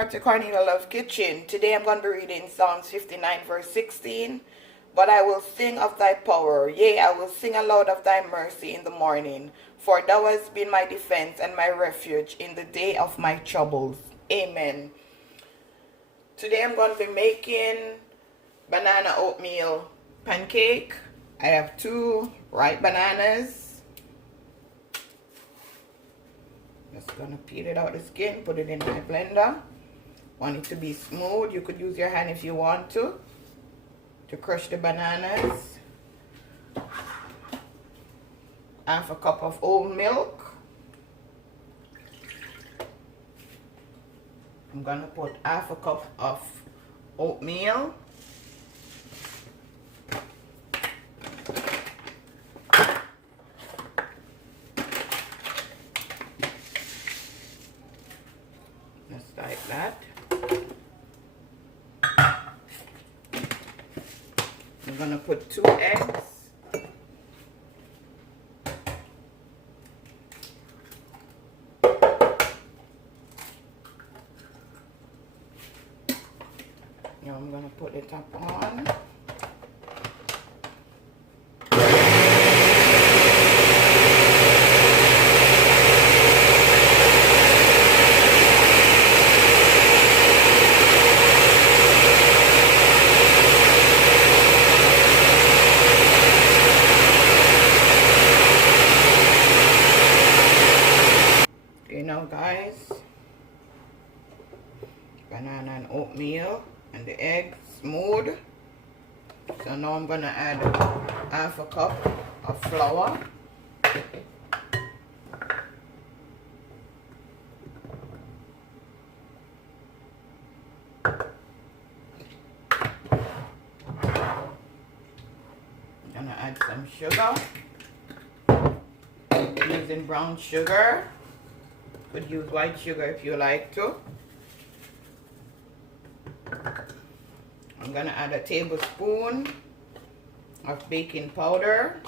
back to Cornelia Love Kitchen. Today I'm going to be reading Psalms 59 verse 16. But I will sing of thy power, yea, I will sing aloud of thy mercy in the morning. For thou hast been my defense and my refuge in the day of my troubles. Amen. Today I'm going to be making banana oatmeal pancake. I have 2 ripe bananas. Just gonna peel it out the skin, put it in my blender. Want it to be smooth. You could use your hand if you want to crush the bananas. Half a cup of oat milk. I'm gonna put half a cup of oatmeal. Just like that. I'm gonna put 2 eggs. Now I'm gonna put the top on. Okay, now guys, banana and oatmeal and the eggs smooth. So now I'm gonna add half a cup of flour. I'm gonna add some sugar. I'm using brown sugar. Could use white sugar if you like to. I'm gonna add a tablespoon of baking powder.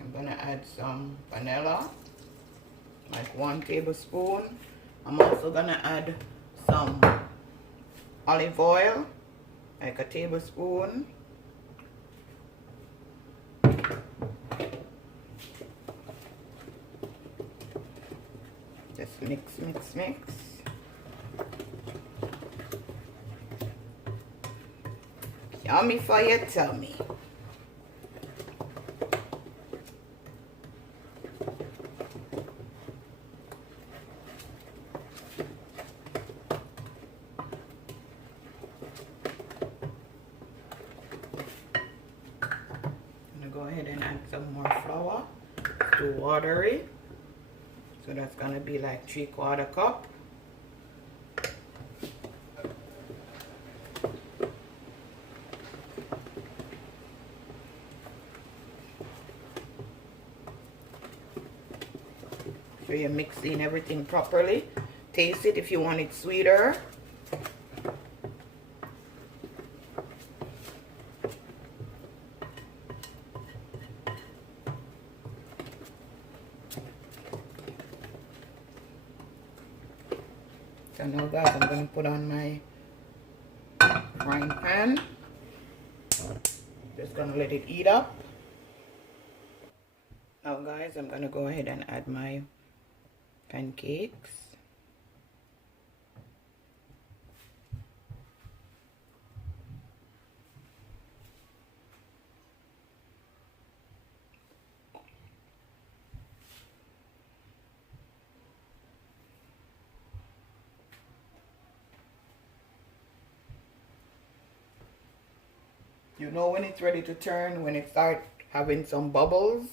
I'm gonna add some vanilla, like 1 tablespoon. I'm also gonna add some olive oil, like a tablespoon. Just mix, mix, mix. Yummy for your tummy. I'm gonna go ahead and add some more flour. It's too watery. So that's gonna be like 3/4 cup. So you're mixing everything properly. Taste it if you want it sweeter. So now guys, I'm going to put on my frying pan. Just going to let it heat up. Now guys, I'm going to go ahead and add my pancakes. You know when it's ready to turn, when it starts having some bubbles.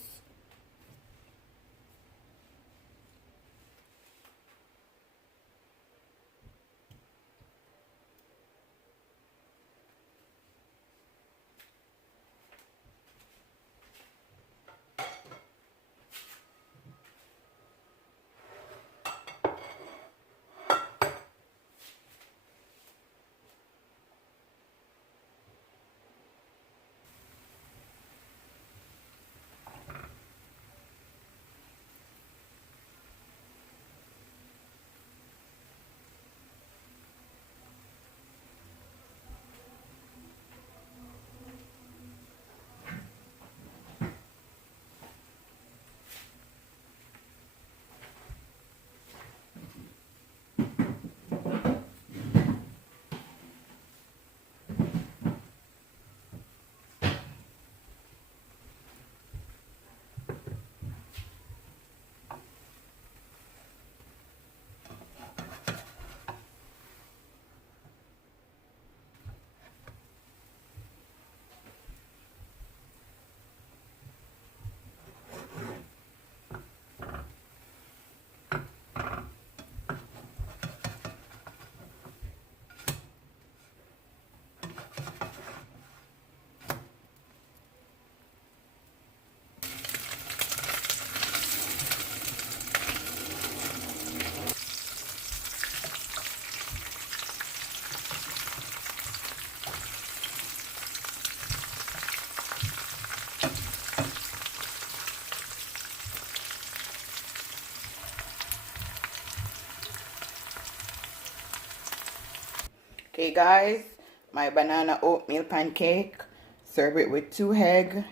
Okay guys, my banana oatmeal pancake. Serve it with 2 eggs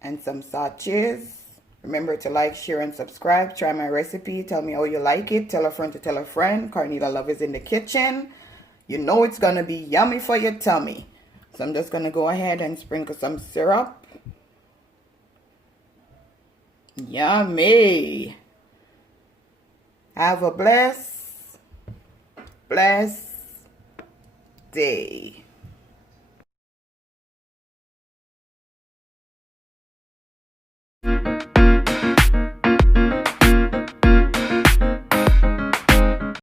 and some sausages. Remember to like, share, and subscribe. Try my recipe. Tell me how you like it. Tell a friend to tell a friend. Cornelia Love is in the kitchen. You know it's going to be yummy for your tummy. So I'm just going to go ahead and sprinkle some syrup. Yummy. Have a blessed day.